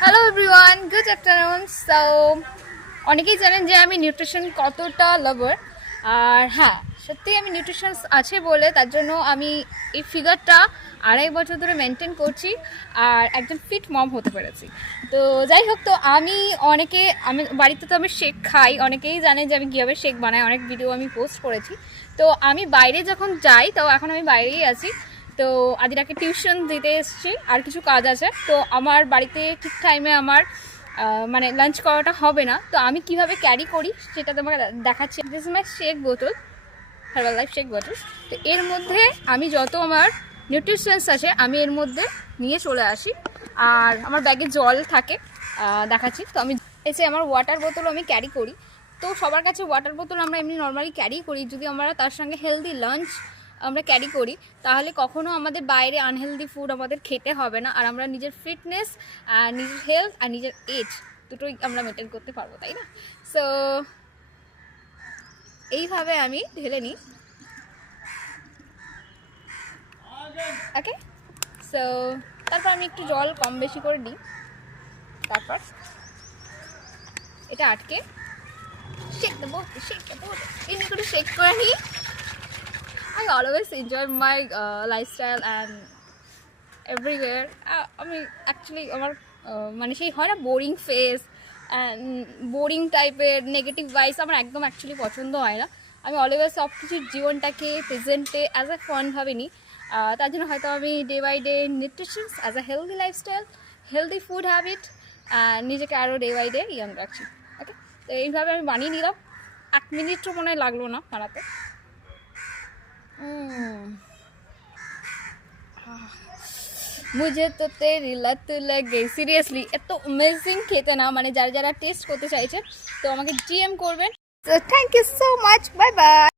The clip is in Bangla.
Hello everyone, good afternoon. So অনেকেই জানেন যে আমি নিউট্রিশন কতটা লাভার, আর হ্যাঁ সত্যিই আমি নিউট্রিশন আছে বলে তার জন্য আমি এই ফিগারটা 2.5 বছর ধরে মেনটেন করছি আর একজন ফিট মম হতে পেরেছি। তো যাই হোক, তো আমি বাড়িতে তো আমি শেক খাই, অনেকেই জানে যে আমি কীভাবে শেক বানাই, অনেক ভিডিও আমি পোস্ট করেছি। তো আমি বাইরে যখন যাই, তো এখন আমি বাইরেই আছি। তো আদিরাকে টিউশন দিতে এসেছি, আর কিছু কাজ আছে। তো আমার বাড়িতে ঠিক টাইমে আমার মানে লাঞ্চ করাটা হবে না, তো আমি কিভাবে ক্যারি করি সেটা তোমাকে দেখাচ্ছি। দিস ইজ মাই শেক বোতল, হার্বাল লাইফ শেক বোতল। তো এর মধ্যে আমি যত আমার নিউট্রিশনস আছে আমি এর মধ্যে নিয়ে চলে আসি, আর আমার ব্যাগে জল থাকে, দেখাচ্ছি। তো আমি এসে আমার ওয়াটার বোতল আমি ক্যারি করি। তো সবার কাছে ওয়াটার বোতল আমরা এমনি নর্মালি ক্যারি করি, যদি আমরা তার সঙ্গে হেলদি লাঞ্চ আমরা ক্যারি করি তাহলে কখনো আমাদের বাইরে আনহেলদি ফুড আমাদের খেতে হবে না, আর আমরা নিজের ফিটনেস আর নিজের হেলথ আর নিজের এজ দুটোই আমরা মেনটেন করতে পারবো, তাই না? সো এইভাবে আমি ঢেলে নিই। ওকে, সো তারপর আমি একটু জল কম বেশি করে দিই, তারপর এটা আটকে শেক দেবো এমনি করে শেক করে নিই। I always enjoy my lifestyle and everywhere. আমি অ্যাকচুয়ালি আমার মানে সেই হয় না বোরিং ফেস অ্যান্ড বোরিং টাইপের নেগেটিভ ভাইস আমার একদম অ্যাকচুয়ালি পছন্দ হয় না। আমি অলওয়েজ সব কিছুর জীবনটাকে প্রেজেন্টে অ্যাজ এ ফানভাবে নিই। তার জন্য হয়তো আমি day by day nutritions as a healthy lifestyle, healthy food habit, নিজেকে আরও ডে বাই ডে ইয়াং রাখছি। ওকে, তো এইভাবে আমি বানিয়ে নিলাম। 1 মিনিটও মনে হয় লাগলো না বানাতে। মুঝে তো তেরি লত লাগে, সিরিয়াসলি এত অ্যামেজিং খেতে না, মানে যারা যারা টেস্ট করতে চাইছে তো আমাকে ডিএম করবেন। So thank you so much, bye by.